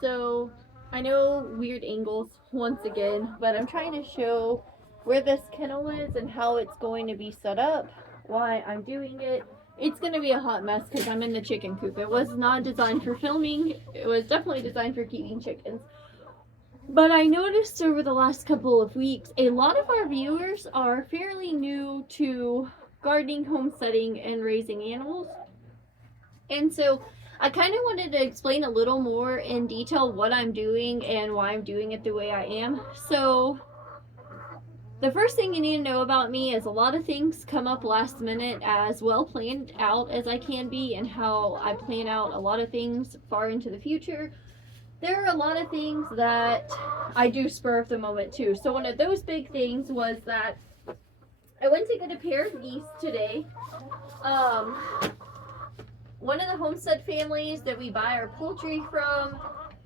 So I know weird angles once again, but I'm trying to show where this kennel is and how it's going to be set up, why I'm doing it. It's going to be a hot mess because I'm in the chicken coop. It was not designed for filming. It was definitely designed for keeping chickens. But I noticed over the last couple of weeks, a lot of our viewers are fairly new to gardening, homesteading, and raising animals. And so I kind of wanted to explain a little more in detail what I'm doing and why I'm doing it the way I am. So the first thing you need to know about me is a lot of things come up last minute, as well planned out as I can be, and how I plan out a lot of things far into the future. There are a lot of things that I do spur of the moment too. So one of those big things was that I went to get a pair of geese today. One of the homestead families that we buy our poultry from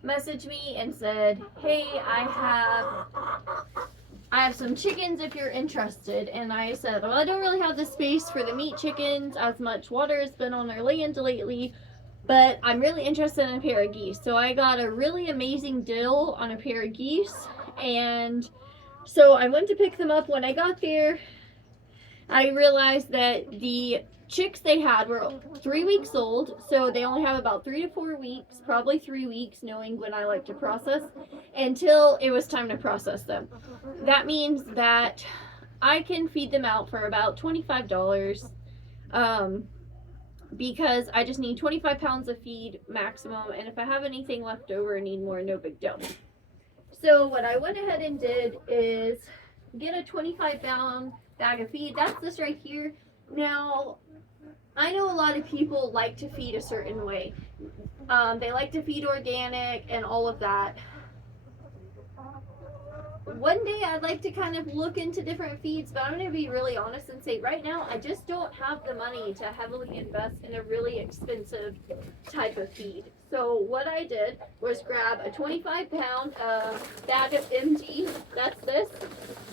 messaged me and said, hey, I have some chickens if you're interested. And I said, well, I don't really have the space for the meat chickens, as much water has been on our land lately, but I'm really interested in a pair of geese. So I got a really amazing deal on a pair of geese, and so I went to pick them up. When I got there, I realized that the chicks they had were 3 weeks old, so they only have about 3 to 4 weeks, probably 3 weeks, knowing when I like to process, until it was time to process them. That means that I can feed them out for about $25, because I just need 25 pounds of feed maximum, and if I have anything left over and need more, no big deal. So what I went ahead and did is get a 25-pound bag of feed. That's this right here. Now, I know a lot of people like to feed a certain way. They like to feed organic and all of that. One day I'd like to kind of look into different feeds, but I'm going to be really honest and say right now I just don't have the money to heavily invest in a really expensive type of feed. So what I did was grab a 25-pound bag of MG, that's this,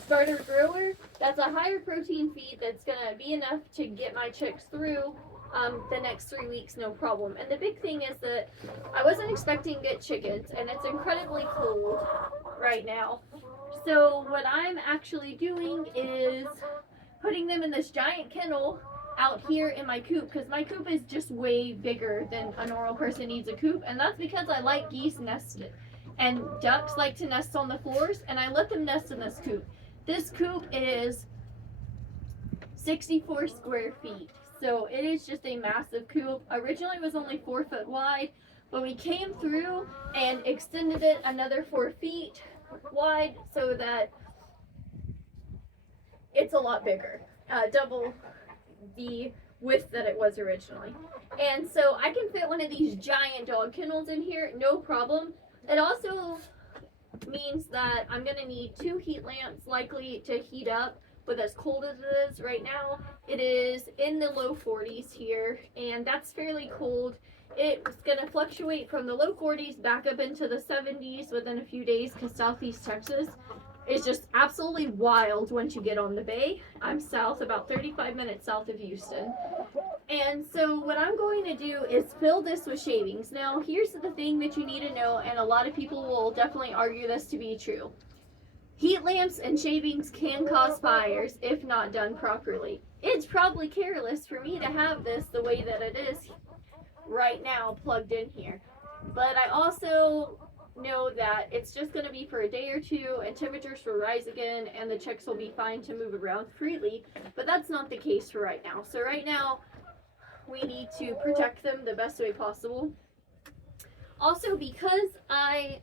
starter grower. That's a higher protein feed that's going to be enough to get my chicks through the next 3 weeks, no problem. And the big thing is that I wasn't expecting to get chickens, and it's incredibly cold right now. So what I'm actually doing is putting them in this giant kennel out here in my coop, because my coop is just way bigger than a normal person needs a coop, and that's because I like geese nested. And ducks like to nest on the floors, and I let them nest in this coop. This coop is 64 square feet. So it is just a massive coop. Originally it was only 4 foot wide, but we came through and extended it another 4 feet wide so that it's a lot bigger, double the width that it was originally. And so I can fit one of these giant dog kennels in here, no problem. It also means that I'm going to need 2 heat lamps likely to heat up with as cold as it is right now. It is in the low 40s here, and that's fairly cold. It's going to fluctuate from the low 40s back up into the 70s within a few days, because Southeast Texas is just absolutely wild once you get on the bay. I'm south, about 35 minutes south of Houston. And so what I'm going to do is fill this with shavings. Now, here's the thing that you need to know, and a lot of people will definitely argue this to be true. Heat lamps and shavings can cause fires if not done properly. It's probably careless for me to have this the way that it is right now plugged in here. But I also know that it's just going to be for a day or two, and temperatures will rise again, and the chicks will be fine to move around freely. But that's not the case for right now. So right now, we need to protect them the best way possible. Also, because I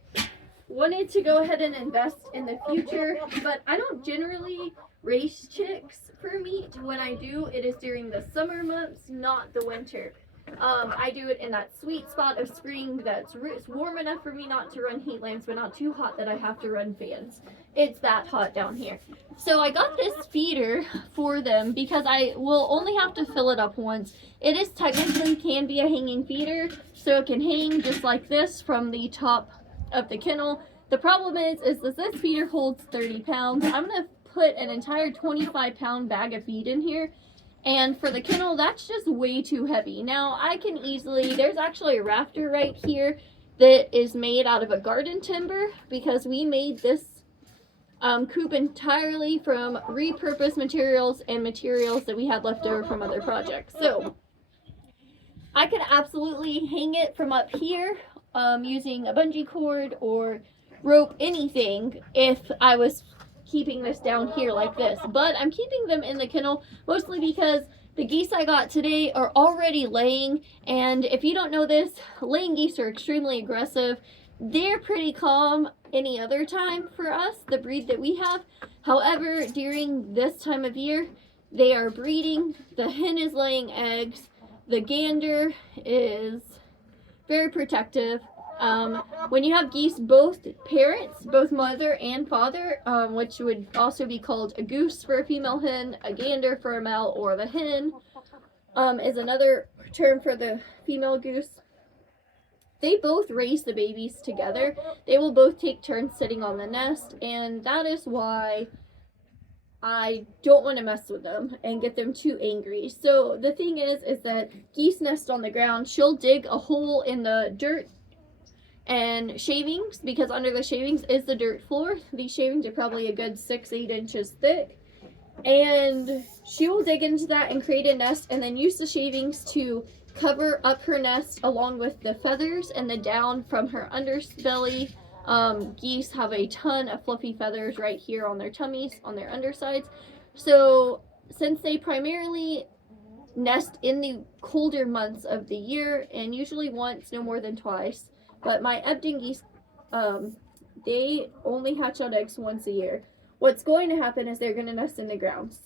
wanted to go ahead and invest in the future, but I don't generally raise chicks for meat. When I do, it is during the summer months, not the winter. I do it in that sweet spot of spring that's warm enough for me not to run heat lamps, but not too hot that I have to run fans. It's that hot down here. So I got this feeder for them because I will only have to fill it up once. It is technically can be a hanging feeder, so it can hang just like this from the top of the kennel. The problem is that this feeder holds 30 pounds. I'm going to put an entire 25-pound bag of feed in here. And for the kennel, that's just way too heavy. Now, I can easily, there's actually a rafter right here, that is made out of a garden timber, because we made this coop entirely from repurposed materials and materials that we had left over from other projects. So I could absolutely hang it from up here using a bungee cord or rope, anything, if I was keeping this down here like this. But I'm keeping them in the kennel mostly because the geese I got today are already laying, and if you don't know this, laying geese are extremely aggressive. They're pretty calm any other time for us, the breed that we have. However, during this time of year, they are breeding. The hen is laying eggs. The gander is very protective. When you have geese, both parents, both mother and father, which would also be called a goose for a female hen, a gander for a male, or the hen is another term for the female goose. They both raise the babies together. They will both take turns sitting on the nest, and that is why I don't want to mess with them and get them too angry. So the thing is that geese nest on the ground. She'll dig a hole in the dirt and shavings, because under the shavings is the dirt floor. These shavings are probably a good 6-8 inches thick, and she will dig into that and create a nest, and then use the shavings to cover up her nest along with the feathers and the down from her underbelly. Geese have a ton of fluffy feathers right here on their tummies, on their undersides. So since they primarily nest in the colder months of the year, and usually once, no more than twice, but my Ebden geese, they only hatch out eggs once a year. What's going to happen is they're going to nest in the ground.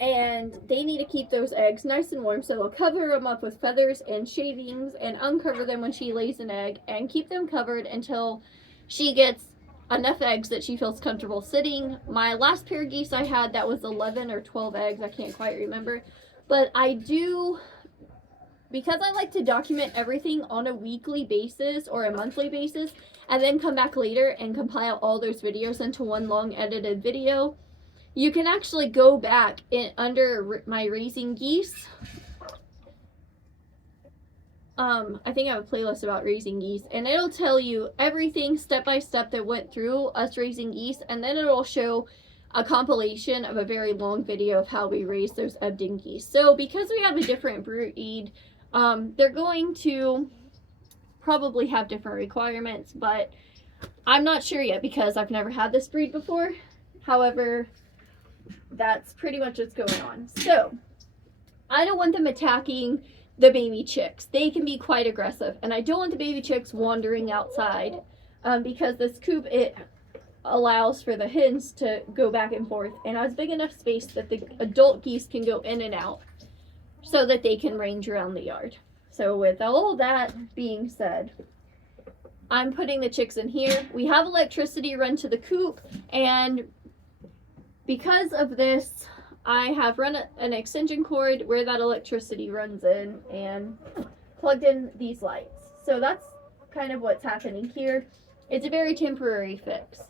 And they need to keep those eggs nice and warm, so they'll cover them up with feathers and shavings and uncover them when she lays an egg and keep them covered until she gets enough eggs that she feels comfortable sitting. My last pair of geese I had, that was 11 or 12 eggs, I can't quite remember. But I do, because I like to document everything on a weekly basis or a monthly basis, and then come back later and compile all those videos into one long edited video, you can actually go back under my raising geese. I think I have a playlist about raising geese, and it'll tell you everything step by step that went through us raising geese, and then it'll show a compilation of a very long video of how we raise those Ebden geese. So because we have a different breed, they're going to probably have different requirements, but I'm not sure yet because I've never had this breed before. However, that's pretty much what's going on. So I don't want them attacking the baby chicks. They can be quite aggressive, and I don't want the baby chicks wandering outside because this coop, it allows for the hens to go back and forth and has big enough space that the adult geese can go in and out so that they can range around the yard. So with all that being said, I'm putting the chicks in here. We have electricity run to the coop, and because of this, I have run an extension cord where that electricity runs in and plugged in these lights. So that's kind of what's happening here. It's a very temporary fix.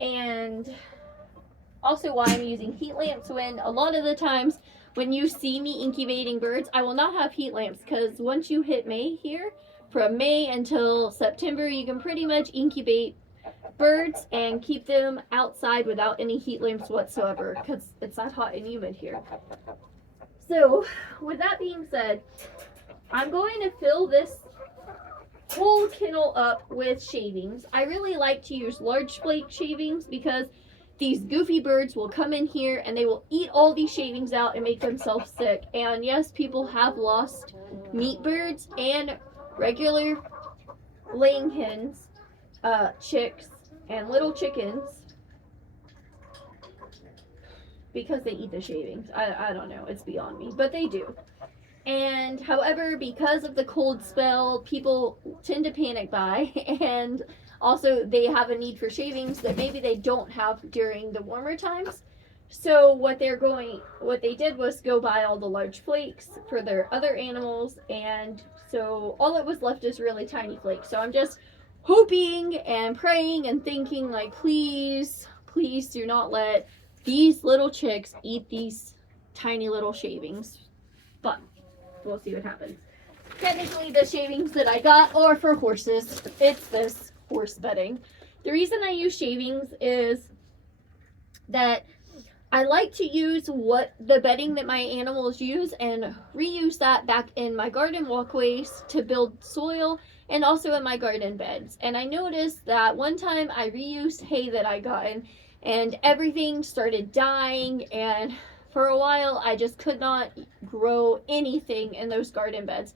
And also why I'm using heat lamps, when a lot of the times when you see me incubating birds, I will not have heat lamps, because once you hit May here, from May until September, you can pretty much incubate birds and keep them outside without any heat lamps whatsoever, because it's not hot and humid here. So with that being said, I'm going to fill this whole kennel up with shavings. I really like to use large flake shavings because these goofy birds will come in here and they will eat all these shavings out and make themselves sick. And yes, people have lost meat birds and regular laying hens, chicks, and little chickens because they eat the shavings. I don't know, it's beyond me, but they do. And however, because of the cold spell, people tend to panic buy, and also they have a need for shavings that maybe they don't have during the warmer times. So what they did was go buy all the large flakes for their other animals, and so all that was left is really tiny flakes. So I'm just hoping and praying and thinking, like, please do not let these little chicks eat these tiny little shavings. But we'll see what happens. technically the shavings that I got are for horses. It's this horse bedding. The reason I use shavings is that I like to use the bedding that my animals use and reuse that back in my garden walkways to build soil and also in my garden beds. And I noticed that one time I reused hay that I gotten and everything started dying, and for a while I just could not grow anything in those garden beds.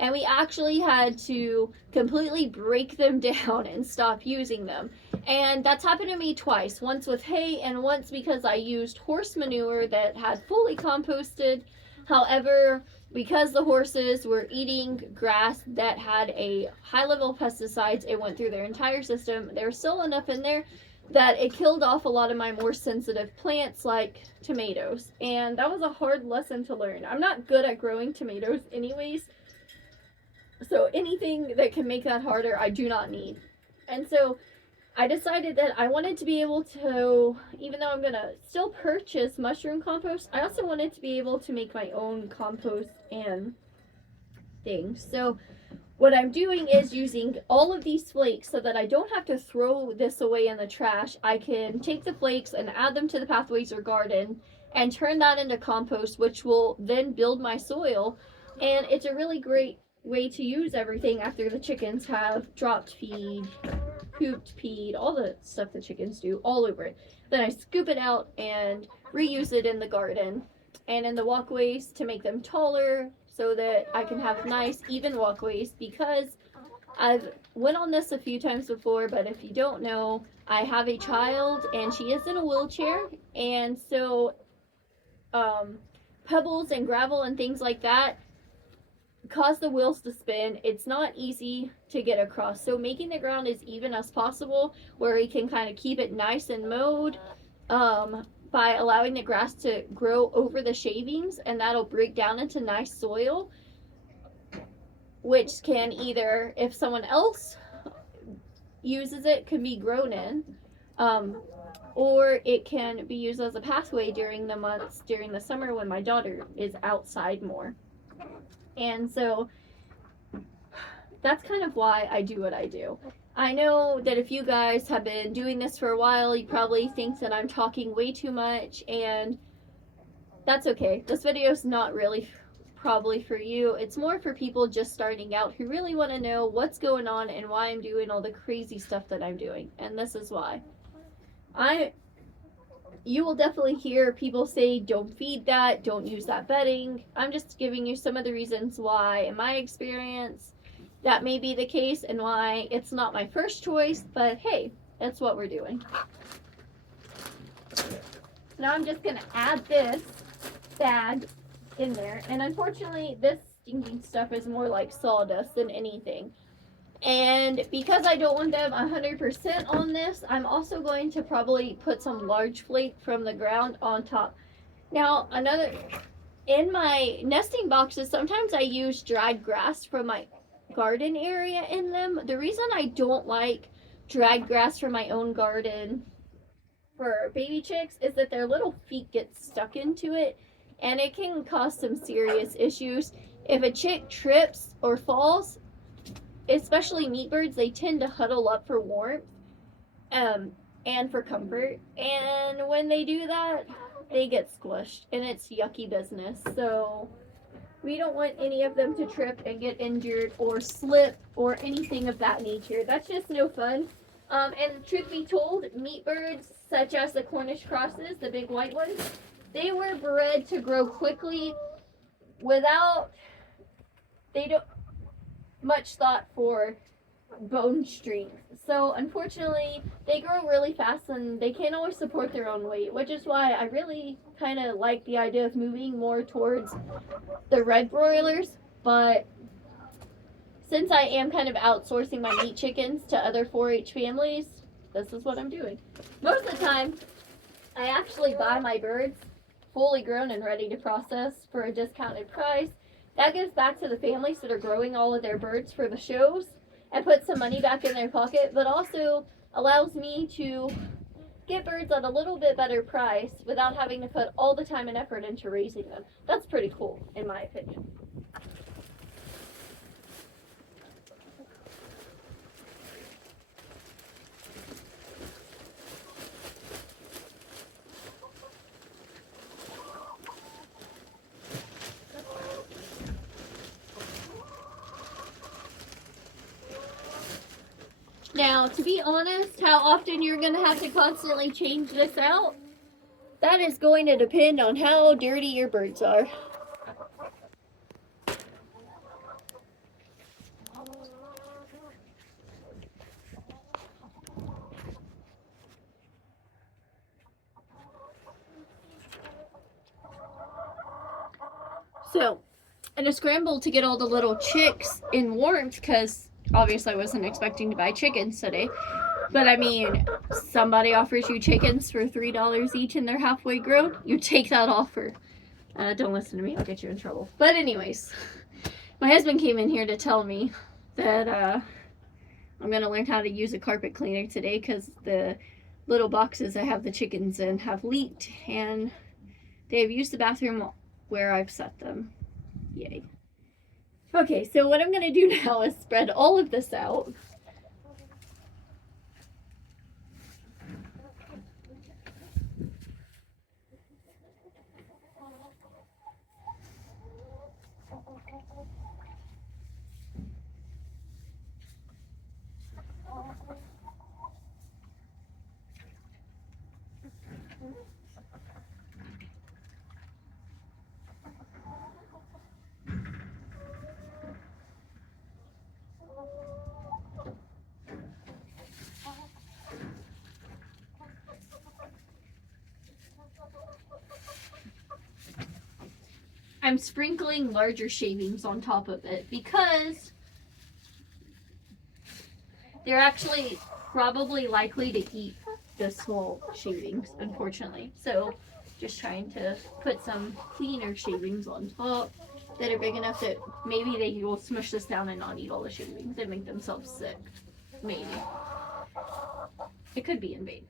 And we actually had to completely break them down and stop using them. And that's happened to me twice. Once with hay and once because I used horse manure that had fully composted. However, because the horses were eating grass that had a high level of pesticides, it went through their entire system. There was still enough in there that it killed off a lot of my more sensitive plants like tomatoes. And that was a hard lesson to learn. I'm not good at growing tomatoes anyways. So anything that can make that harder, I do not need. And so I decided that I wanted to be able to, even though I'm going to still purchase mushroom compost, I also wanted to be able to make my own compost and things. So what I'm doing is using all of these flakes so that I don't have to throw this away in the trash. I can take the flakes and add them to the pathways or garden and turn that into compost, which will then build my soil. And it's a really great way to use everything after the chickens have dropped feed, pooped, peed, all the stuff the chickens do all over it. Then I scoop it out and reuse it in the garden and in the walkways to make them taller so that I can have nice even walkways, because I've went on this a few times before, but if you don't know, I have a child and she is in a wheelchair, and so pebbles and gravel and things like that cause the wheels to spin. It's not easy to get across, so making the ground as even as possible where we can kind of keep it nice and mowed by allowing the grass to grow over the shavings, and that'll break down into nice soil, which can either, if someone else uses it, can be grown in, or it can be used as a pathway during the summer when my daughter is outside more. And so that's kind of why I do what I do. I know that if you guys have been doing this for a while, you probably think that I'm talking way too much, and that's okay. This video is not really probably for you. It's more for people just starting out who really want to know what's going on and why I'm doing all the crazy stuff that I'm doing. And this is why. You will definitely hear people say, don't feed that, don't use that bedding. I'm just giving you some of the reasons why, in my experience, that may be the case and why it's not my first choice, but hey, that's what we're doing. Now I'm just going to add this bag in there, and unfortunately this stinking stuff is more like sawdust than anything. And because I don't want them 100% on this, I'm also going to probably put some large flake from the ground on top. Now, in my nesting boxes, sometimes I use dried grass from my garden area in them. The reason I don't like dried grass from my own garden for baby chicks is that their little feet get stuck into it, and it can cause some serious issues. If a chick trips or falls, especially meat birds, they tend to huddle up for warmth and for comfort. And when they do that, they get squished, and it's yucky business. So we don't want any of them to trip and get injured or slip or anything of that nature. That's just no fun. And truth be told, meat birds, such as the Cornish crosses, the big white ones, they were bred to grow quickly without, they don't much thought for bone strength. So unfortunately, they grow really fast and they can't always support their own weight, which is why I really kind of like the idea of moving more towards the red broilers. But since I am kind of outsourcing my meat chickens to other 4-H families, this is what I'm doing. Most of the time, I actually buy my birds fully grown and ready to process for a discounted price. That gives back to the families that are growing all of their birds for the shows and puts some money back in their pocket, but also allows me to get birds at a little bit better price without having to put all the time and effort into raising them. That's pretty cool, in my opinion. Now, to be honest, how often you're going to have to constantly change this out, that is going to depend on how dirty your birds are. So, in a scramble to get all the little chicks in warmth, because obviously I wasn't expecting to buy chickens today, but I mean, somebody offers you chickens for $3 each and they're halfway grown, you take that offer. Don't listen to me, I'll get you in trouble. But anyways, my husband came in here to tell me that I'm going to learn how to use a carpet cleaner today because the little boxes I have the chickens in have leaked and they have used the bathroom where I've set them. Yay. Okay, so what I'm going to do now is spread all of this out. I'm sprinkling larger shavings on top of it because they're actually probably likely to eat the small shavings, unfortunately. So just trying to put some cleaner shavings on top that are big enough that maybe they will smush this down and not eat all the shavings and make themselves sick. Maybe. It could be in vain.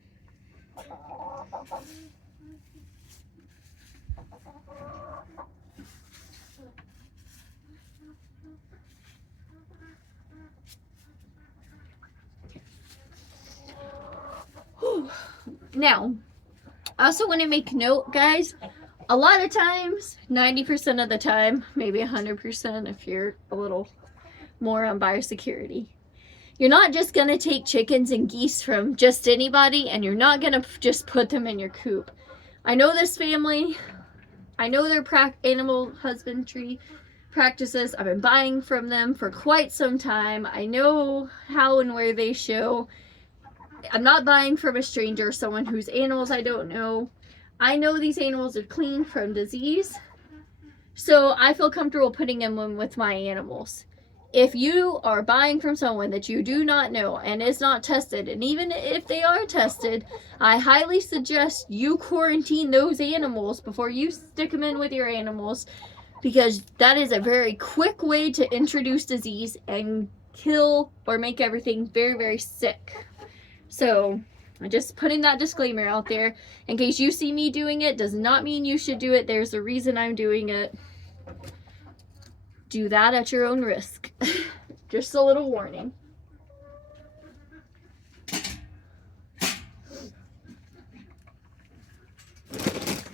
Now, I also want to make note, guys, a lot of times, 90% of the time, maybe 100% if you're a little more on biosecurity, you're not just going to take chickens and geese from just anybody and you're not going to just put them in your coop. I know this family, I know their animal husbandry practices. I've been buying from them for quite some time. I know how and where they show. I'm not buying from a stranger, someone whose animals I don't know. I know these animals are clean from disease, so I feel comfortable putting them in with my animals. If you are buying from someone that you do not know and is not tested, and even if they are tested, I highly suggest you quarantine those animals before you stick them in with your animals, because that is a very quick way to introduce disease and kill or make everything very, very sick. So, I'm just putting that disclaimer out there. In case you see me doing it, does not mean you should do it. There's a reason I'm doing it. Do that at your own risk. Just a little warning.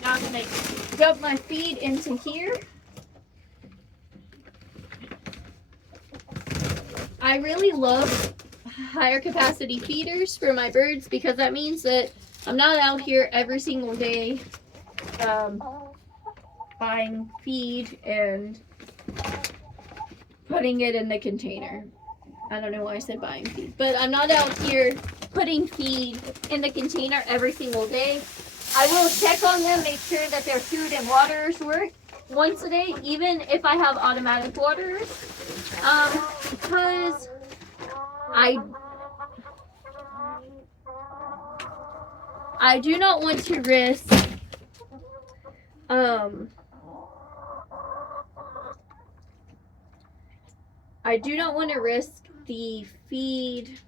Now I'm going to dump my feed into here. I really love higher capacity feeders for my birds because that means that I'm not out here every single day buying feed and putting it in the container. I don't know why I said buying feed, but I'm not out here putting feed in the container every single day. I will check on them, make sure that their food and waters work once a day, even if I have automatic waterers, because I do not want to risk the feed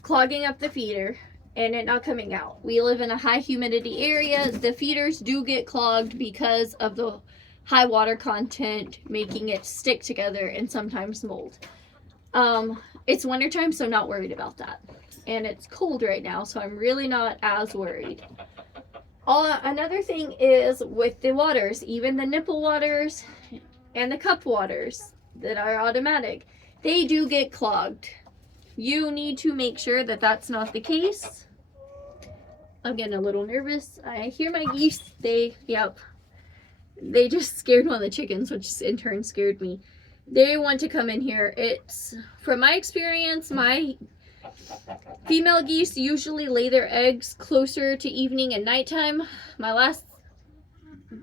clogging up the feeder and it not coming out. We live in a high humidity area. The feeders do get clogged because of the high water content, making it stick together and sometimes mold. It's wintertime, so I'm not worried about that. And it's cold right now, so I'm really not as worried. Another thing is with the waters, even the nipple waters and the cup waters that are automatic, they do get clogged. You need to make sure that that's not the case. I'm getting a little nervous. I hear my geese. They just scared one of the chickens, which in turn scared me. They want to come in here. It's, from my experience, my female geese usually lay their eggs closer to evening and nighttime. My last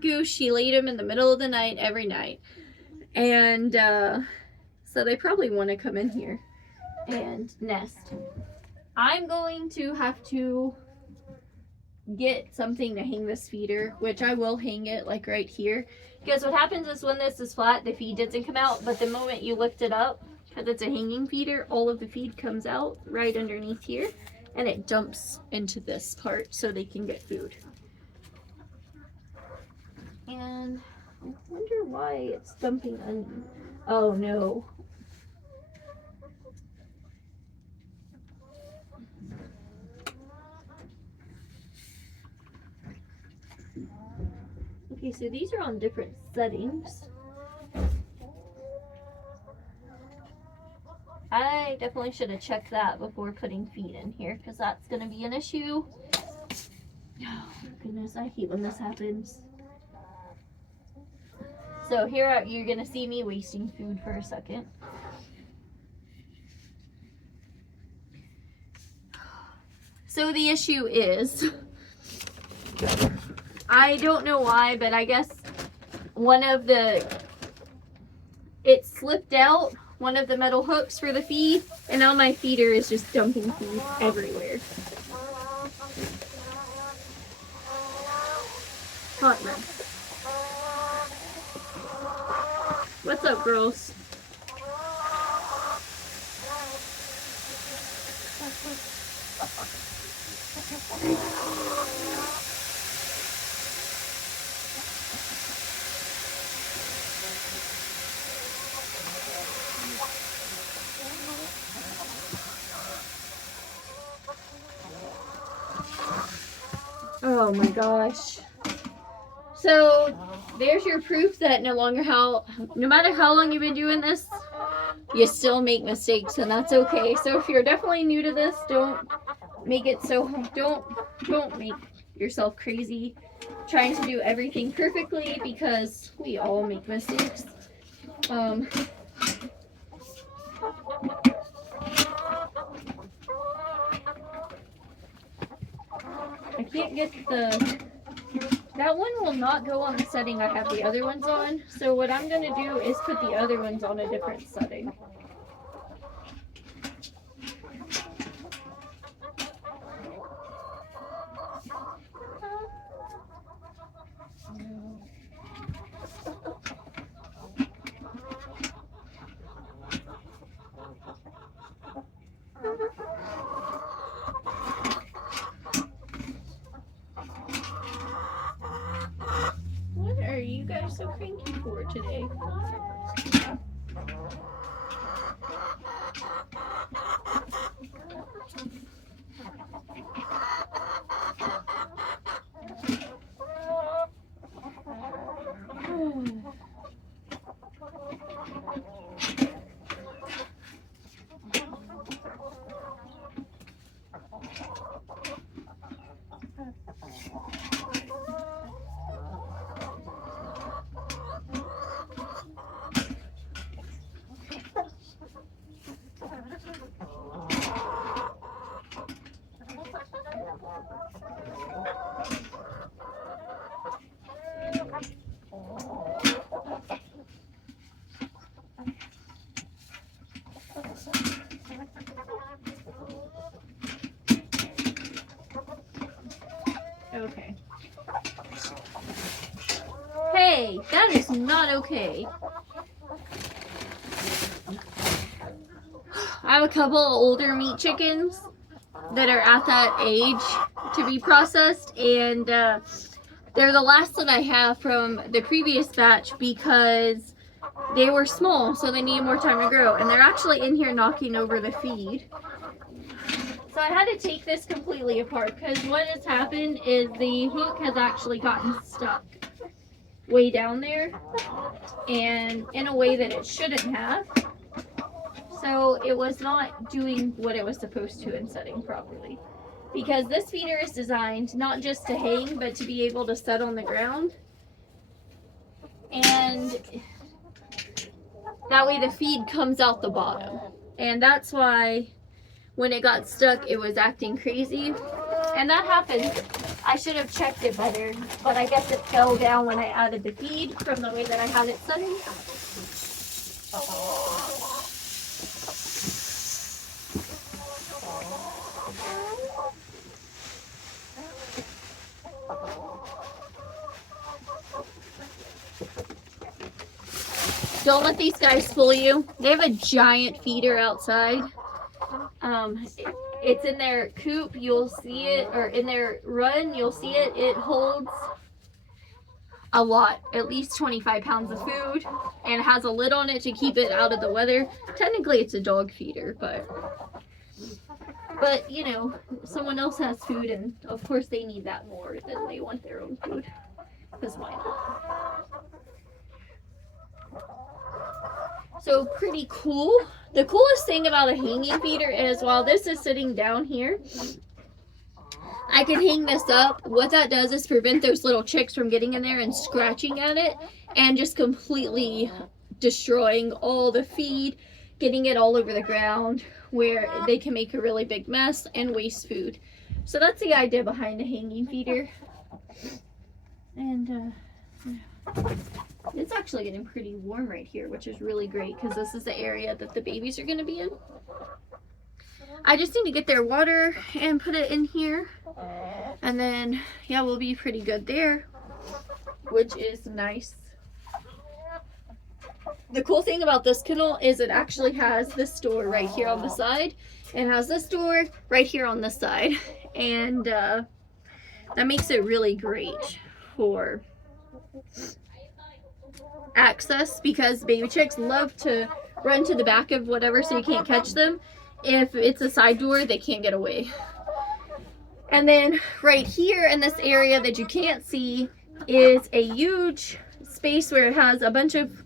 goose, she laid them in the middle of the night every night. And so they probably want to come in here and nest. I'm going to have to get something to hang this feeder, which I will hang it like right here, because what happens is when this is flat, the feed doesn't come out, but the moment you lift it up, because it's a hanging feeder, all of the feed comes out right underneath here and it dumps into this part so they can get food. And I wonder why it's dumping under. Oh no. Okay, so these are on different settings. I definitely should have checked that before putting feed in here, because that's going to be an issue. Oh, goodness, I hate when this happens. So here you're going to see me wasting food for a second. So the issue is, I don't know why, but I guess it slipped out, one of the metal hooks for the feed, and now my feeder is just dumping feed everywhere. Hot mess. What's up, girls? Oh my gosh. So there's your proof that no matter how long you've been doing this, you still make mistakes, and that's okay. So if you're definitely new to this, don't make yourself crazy trying to do everything perfectly, because we all make mistakes. I can't get that one will not go on the setting I have the other ones on. So what I'm going to do is put the other ones on a different setting. What are you guys so cranky for today? Okay. Hey, that is not okay. I have a couple of older meat chickens that are at that age to be processed, and they're the last that I have from the previous batch because they were small, so they need more time to grow, and they're actually in here knocking over the feed. So I had to take this completely apart, because what has happened is the hook has actually gotten stuck way down there, and in a way that it shouldn't have. so it was not doing what it was supposed to and setting properly. Because this feeder is designed not just to hang, but to be able to set on the ground. And that way the feed comes out the bottom. And that's why when it got stuck, it was acting crazy. And that happened. I should have checked it better, but I guess it fell down when I added the feed from the way that I had it setting. Don't let these guys fool you. They have a giant feeder outside. It's in their coop, you'll see it, or in their run, you'll see it. It holds a lot, at least 25 pounds of food, and has a lid on it to keep it out of the weather. Technically, it's a dog feeder, but you know, someone else has food, and of course they need that more than they want their own food, because why not? So pretty cool. The coolest thing about a hanging feeder is while this is sitting down here, I can hang this up. What that does is prevent those little chicks from getting in there and scratching at it and just completely destroying all the feed, getting it all over the ground where they can make a really big mess and waste food. So that's the idea behind a hanging feeder. And it's actually getting pretty warm right here, which is really great because this is the area that the babies are going to be in. I just need to get their water and put it in here, and then yeah, we'll be pretty good there, which is nice. The cool thing about this kennel is it actually has this door right here on the side and has this door right here on this side, and that makes it really great for access because baby chicks love to run to the back of whatever so you can't catch them. If it's a side door, they can't get away. And then right here in this area that you can't see is a huge space where it has a bunch of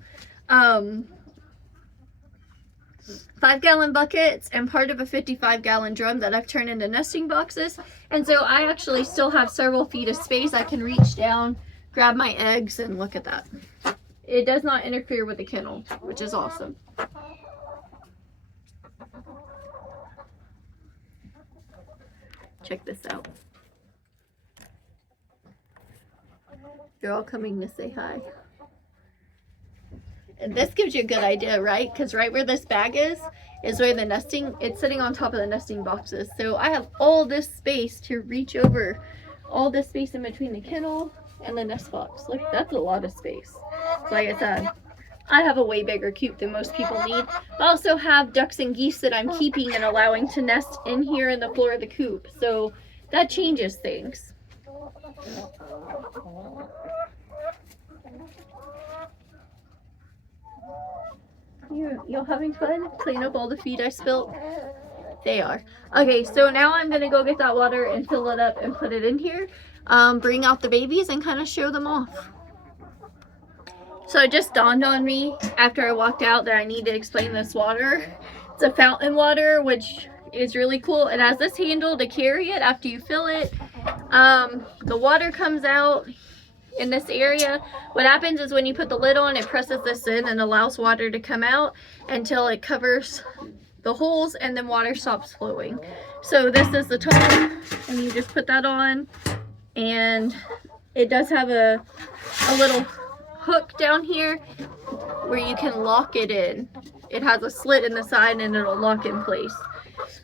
5-gallon buckets and part of a 55-gallon drum that I've turned into nesting boxes. And so I actually still have several feet of space. I can reach down, grab my eggs, and look at that. It does not interfere with the kennel, which is awesome. Check this out. They're all coming to say hi. And this gives you a good idea, right? Because right where this bag is where the nesting, it's sitting on top of the nesting boxes. So I have all this space to reach over, all this space in between the kennel and the nest box. Look, that's a lot of space. So like I said, I have a way bigger coop than most people need. I also have ducks and geese that I'm keeping and allowing to nest in here in the floor of the coop. So that changes things. Y'all having fun? Clean up all the feed I spilt? They are. Okay, so now I'm going to go get that water and fill it up and put it in here. Bring out the babies and kind of show them off. So it just dawned on me after I walked out that I need to explain this water. It's a fountain water, which is really cool. It has this handle to carry it after you fill it. The water comes out in this area. What happens is when you put the lid on, it presses this in and allows water to come out until it covers the holes, and then water stops flowing. So this is the top, and you just put that on, and it does have a little hook down here where you can lock it in. It has a slit in the side and it'll lock in place.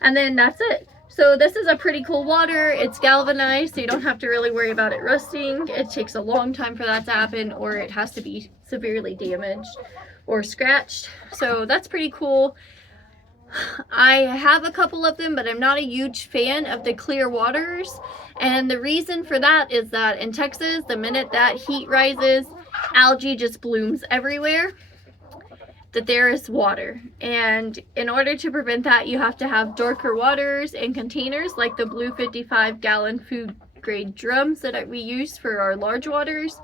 And then that's it. So this is a pretty cool water. It's galvanized, so you don't have to really worry about it rusting. It takes a long time for that to happen, or it has to be severely damaged or scratched. So that's pretty cool. I have a couple of them, but I'm not a huge fan of the clear waters. And the reason for that is that in Texas, the minute that heat rises, algae just blooms everywhere that there is water. And in order to prevent that, you have to have darker waters and containers like the blue 55-gallon food grade drums that we use for our large waters.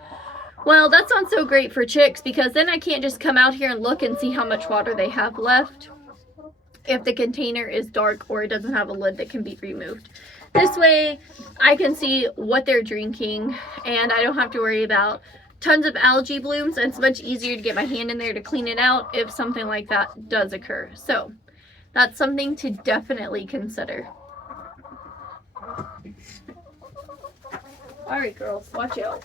Well, that's not so great for chicks because then I can't just come out here and look and see how much water they have left. if the container is dark or it doesn't have a lid that can be removed. This way I can see what they're drinking and I don't have to worry about tons of algae blooms, and it's much easier to get my hand in there to clean it out if something like that does occur. So that's something to definitely consider. All right, girls, watch out.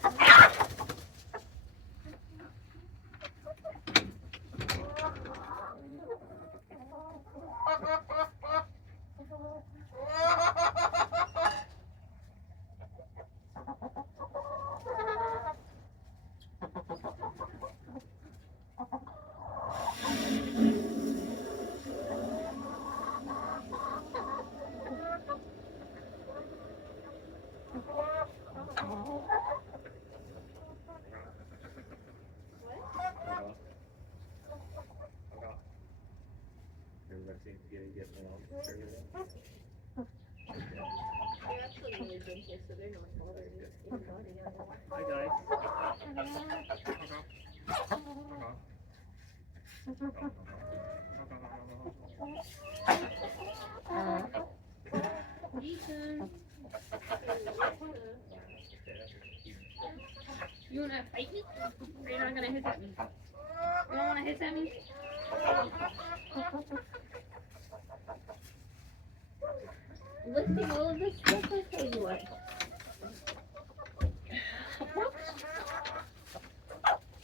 Hi guys. You wanna fight me? Or you're not gonna hiss at me? You don't wanna hiss at me? Lifting all of this stuff, I tell you what.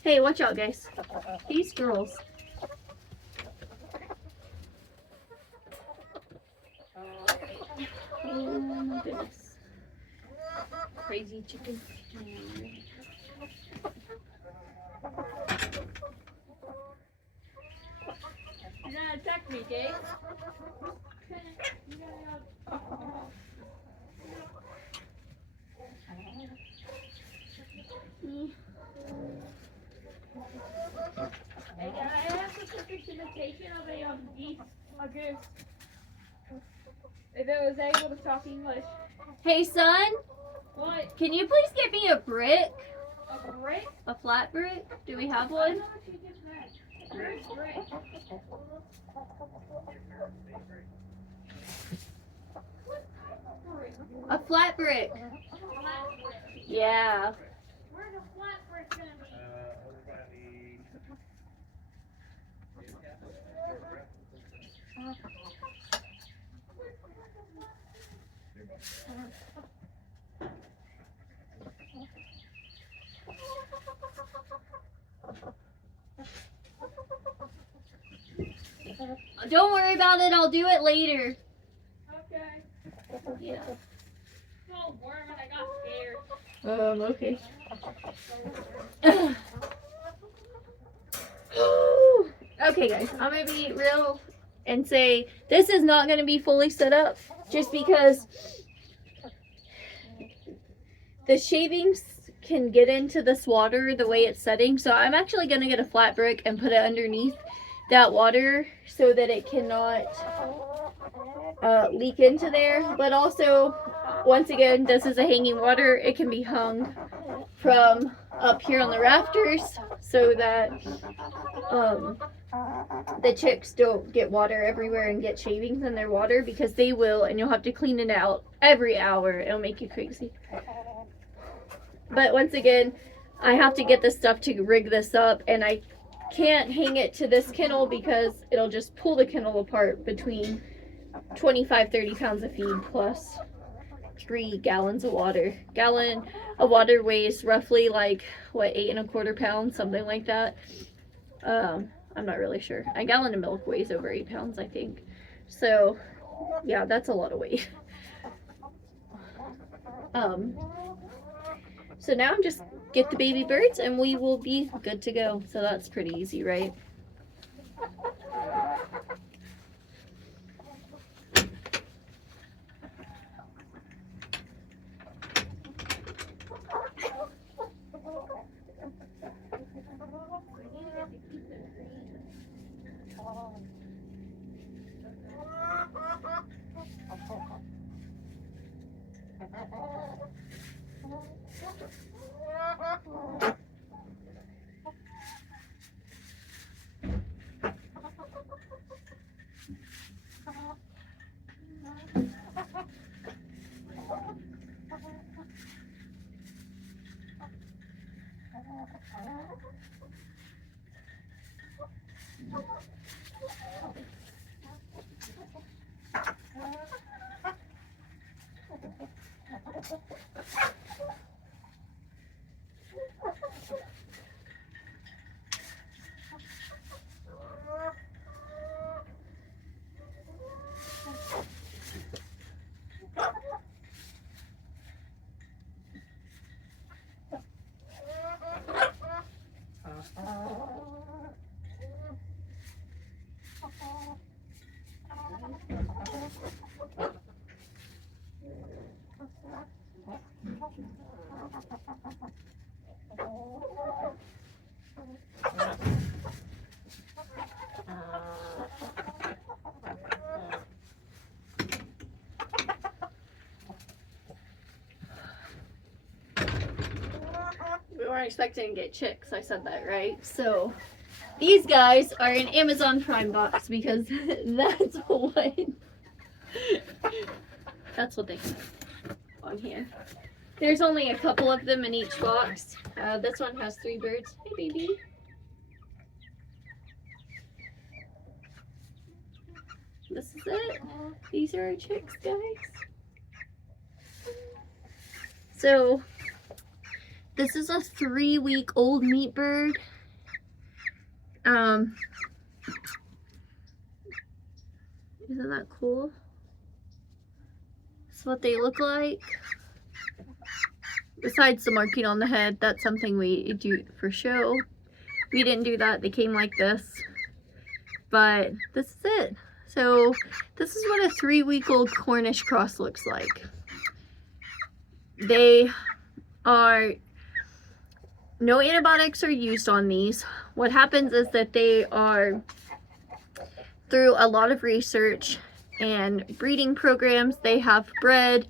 Hey, watch out, guys. These girls. Oh my goodness. Crazy chicken. You're gonna attack me, Jake. Hey, I have the perfect imitation of a geese, a goose. If it was able to talk English. Hey, son. What? Can you please get me a brick? A brick? A flat brick? Do we have one? A flat brick. Yeah. Where's a flat brick gonna be? Don't worry about it, I'll do it later. Okay. Yeah. It's all warm and I got scared. Okay. Okay guys, I'm gonna be real and say this is not gonna be fully set up just because the shavings can get into this water the way it's setting. So I'm actually gonna get a flat brick and put it underneath that water so that it cannot leak into there. But also, once again, this is a hanging water. It can be hung from up here on the rafters so that the chicks don't get water everywhere and get shavings in their water, because they will, and you'll have to clean it out every hour. It'll make you crazy. But once again, I have to get this stuff to rig this up, and I can't hang it to this kennel because it'll just pull the kennel apart between 25-30 pounds of feed plus 3 gallons of water. Gallon of water weighs roughly like, what, 8 1/4 pounds, something like that. I'm not really sure. A gallon of milk weighs over 8 pounds, I think. So, yeah, that's a lot of weight. So now I'm just get the baby birds and we will be good to go. So that's pretty easy, right? We weren't expecting to get chicks, I said that, right? So these guys are an Amazon Prime box because that's what they have on here. There's only a couple of them in each box. This one has 3 birds. Hey, baby. This is it. These are our chicks, guys. So this is a 3-week-old meat bird. Isn't that cool? That's what they look like. Besides the marking on the head, that's something we do for show. We didn't do that. They came like this. But this is it. So this is what a 3-week-old Cornish Cross looks like. They are, no antibiotics are used on these. What happens is that they are, through a lot of research and breeding programs, they have bred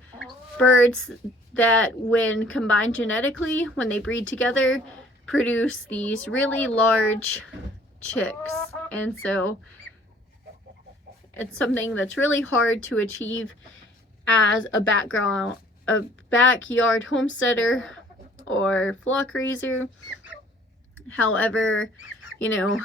birds that when combined genetically, when they breed together, produce these really large chicks. And so it's something that's really hard to achieve as a backyard homesteader or flock raiser. However, you know,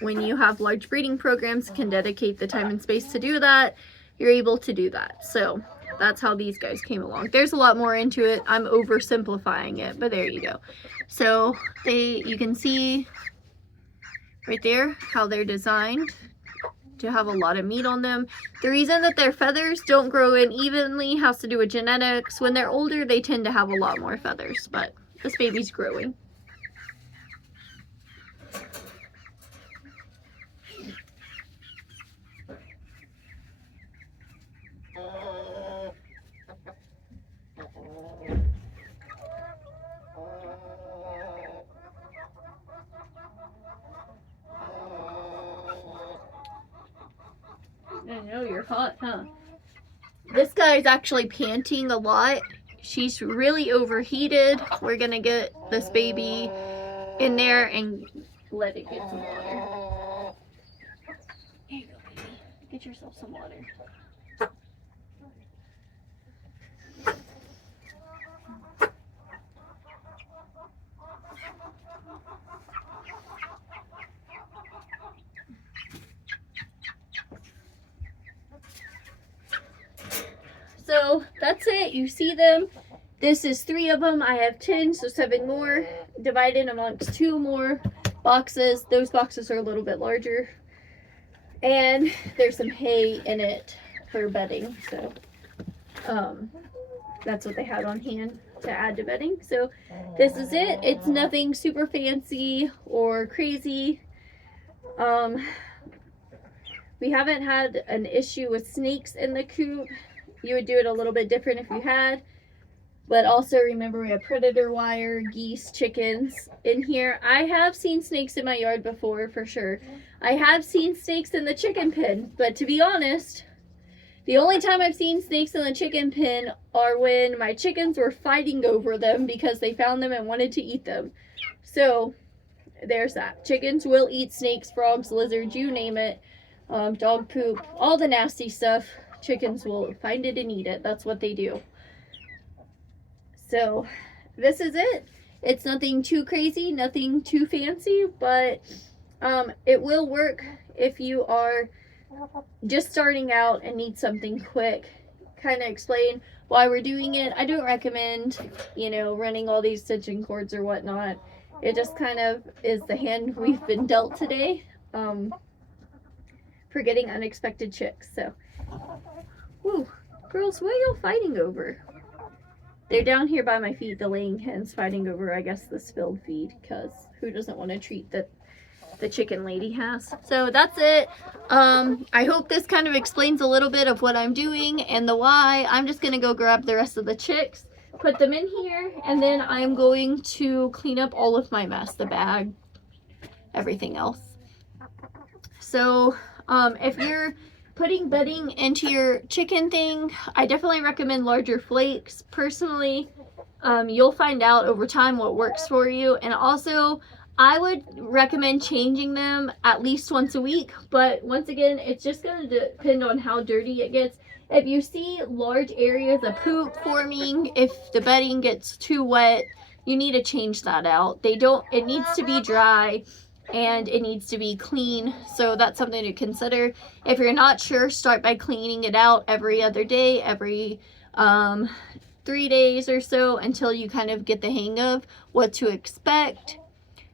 when you have large breeding programs, can dedicate the time and space to do that, you're able to do that. So that's how these guys came along. There's a lot more into it. I'm oversimplifying it, but there you go. So you can see right there how they're designed to have a lot of meat on them. The reason that their feathers don't grow in evenly has to do with genetics. When they're older, they tend to have a lot more feathers, but this baby's growing. I know you're hot, huh? This guy is actually panting a lot. She's really overheated. We're gonna get this baby in there and let it get some water. Here you go, baby. Get yourself some water. So that's it. You see them. This is 3 of them. I have 10, so 7 more divided amongst 2 more boxes. Those boxes are a little bit larger. And there's some hay in it for bedding. So that's what they had on hand to add to bedding. So this is it. It's nothing super fancy or crazy. We haven't had an issue with snakes in the coop. You would do it a little bit different if you had. But also remember, we have predator wire, geese, chickens in here. I have seen snakes in my yard before, for sure. I have seen snakes in the chicken pen. But to be honest, the only time I've seen snakes in the chicken pen are when my chickens were fighting over them because they found them and wanted to eat them. So there's that. Chickens will eat snakes, frogs, lizards, you name it. Dog poop, all the nasty stuff. Chickens will find it and eat it. That's what they do. So this is it. It's nothing too crazy, nothing too fancy, but It will work if you are just starting out and need something quick. Kind of explain why we're doing it. I don't recommend, running all these stitching cords or whatnot. It just kind of is the hand we've been dealt today, for getting unexpected chicks. So, woo, girls, what are y'all fighting over? They're down here by my feet, the laying hens, fighting over, I guess, the spilled feed, because who doesn't want to treat that the chicken lady has. So that's it. I hope this kind of explains a little bit of what I'm doing and the why. I'm just gonna go grab the rest of the chicks, put them in here, and then I'm going to clean up all of my mess, the bag, everything else. So if you're putting bedding into your chicken thing, I definitely recommend larger flakes. Personally, you'll find out over time what works for you. And also, I would recommend changing them at least once a week, but once again, it's just going to depend on how dirty it gets. If you see large areas of poop forming, if the bedding gets too wet, you need to change that out. It needs to be dry and it needs to be clean, so that's something to consider. If you're not sure, start by cleaning it out every other day, every 3 days or so, until you kind of get the hang of what to expect.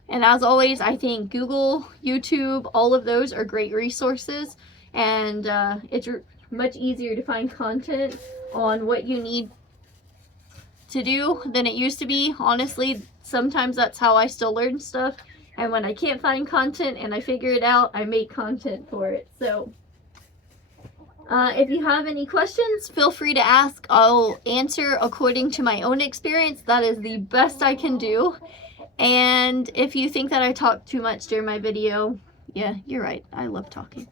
And as always, I think Google, YouTube, all of those are great resources, and it's much easier to find content on what you need to do than it used to be. Honestly, sometimes that's how I still learn stuff, and when I can't find content and I figure it out, I make content for it. So if you have any questions, feel free to ask. I'll answer according to my own experience. That is the best I can do. And if you think that I talk too much during my video, yeah, you're right. I love talking.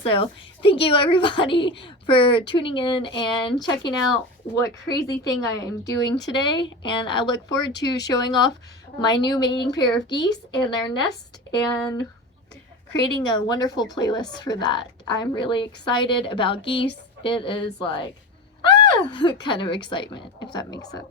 So thank you everybody for tuning in and checking out what crazy thing I am doing today. And I look forward to showing off my new mating pair of geese and their nest and creating a wonderful playlist for that. I'm really excited about geese. It is like, kind of excitement, if that makes sense.